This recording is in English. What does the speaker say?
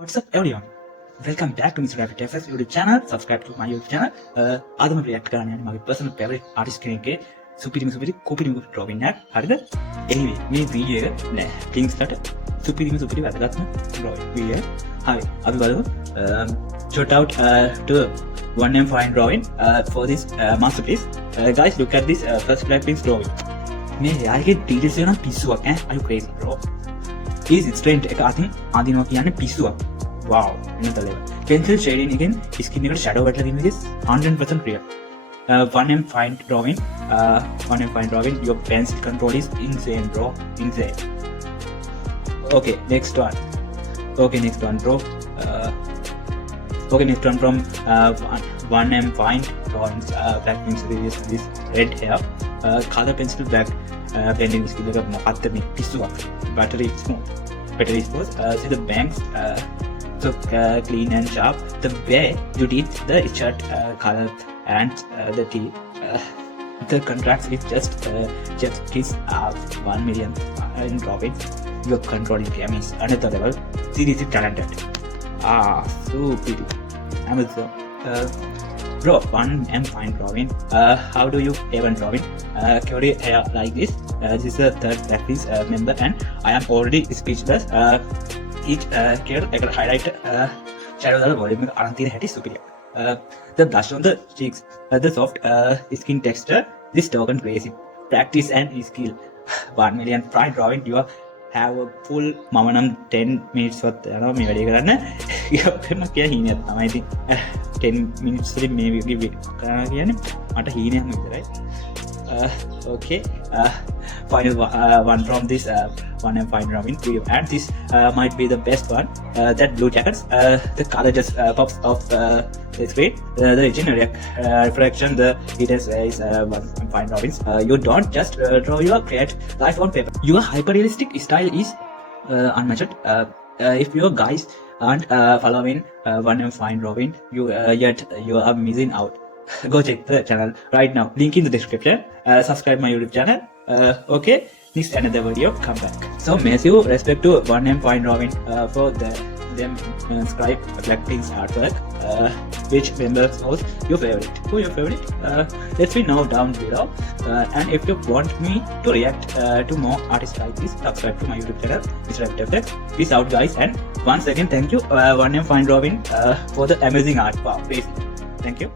What's up everyone? Welcome back to Mr. Rabbit FS YouTube channel. Subscribe to my YouTube channel. අද මම react කරන්න යන්නේ මගේ personal favorite artist කෙනෙක්ගේ සුපිරිම copy drawing එකක්. හරිද? Anyway, මේ වීඩියෝ එක නෑ links වලට සුපිරි වැදගත්ම drawing වීඩියෝ. හරි. අපි බලමු. Shout out to 1M Fine Drawing for this masterpiece. Guys, look at this first blackpink drawing. මේ යාගේ details එක නම් පිස්සුවක් ඈ. Are you crazy bro? This instrument එක අතින් අඳිනවා කියන්නේ පිස්සුවක්. Wow, another level. Pencil shading again, skin eකට shadow වැටලා තියෙන විදිහ 100% real. 1M Fine Drawing, 1M Fine Drawing, your pencil control is insane bro, insane. Okay, next one bro. Next one from 1M Fine Drawings, blackpink series, this red hair, color pencil black blending skill එක මොකක්ද මේ පිස්සුවක්. Battery smooth. See the bangs so clean and sharp. The way you did the shirt color and the tee, the contrast is just kiss 1 million in drawing. Your controlling game is another level. Seriously talented. So pretty. Amazon. Bro, 1M Fine Drawing. How do you even drawing? Curly hair like this. This is the third practice member and I am already speechless. Each care I can highlight shadow the volume around the head is superior. The blush on the cheeks, the soft skin texture, this token crazy. Practice and skill. 1 million Fine Drawing. You have a full momentum 10 minutes for මේ වැඩේ කරන්න. කරන කියලා හීනයක් තමයි. ඉතින් 10 minutes වලින් මේ වගේ කරනවා කියන්නේ මට හීනයක් විතරයි. Okay, final one from this 1M Fine Drawing video, and this might be the best one. That blue jackets, the color just pops off the screen. The original reflection, the details is 1M Fine Drawings. You don't just draw your create life on paper. Your hyper realistic style is unmatched. If you guys aren't following 1M Fine Drawing, yet you are missing out. Go check the channel right now, link in the description. Subscribe my YouTube channel. Okay, next another video, come back. So massive respect to 1M Fine Drawing for them inscribe blackpink's artwork. Which members was your favorite? Who your favorite? Let me know down below. And if you want me to react to more artists like this, subscribe to my YouTube channel, Mr. FTF. Peace out guys, and once again thank you 1M Fine Drawing for the amazing art. Wow, please. Thank you.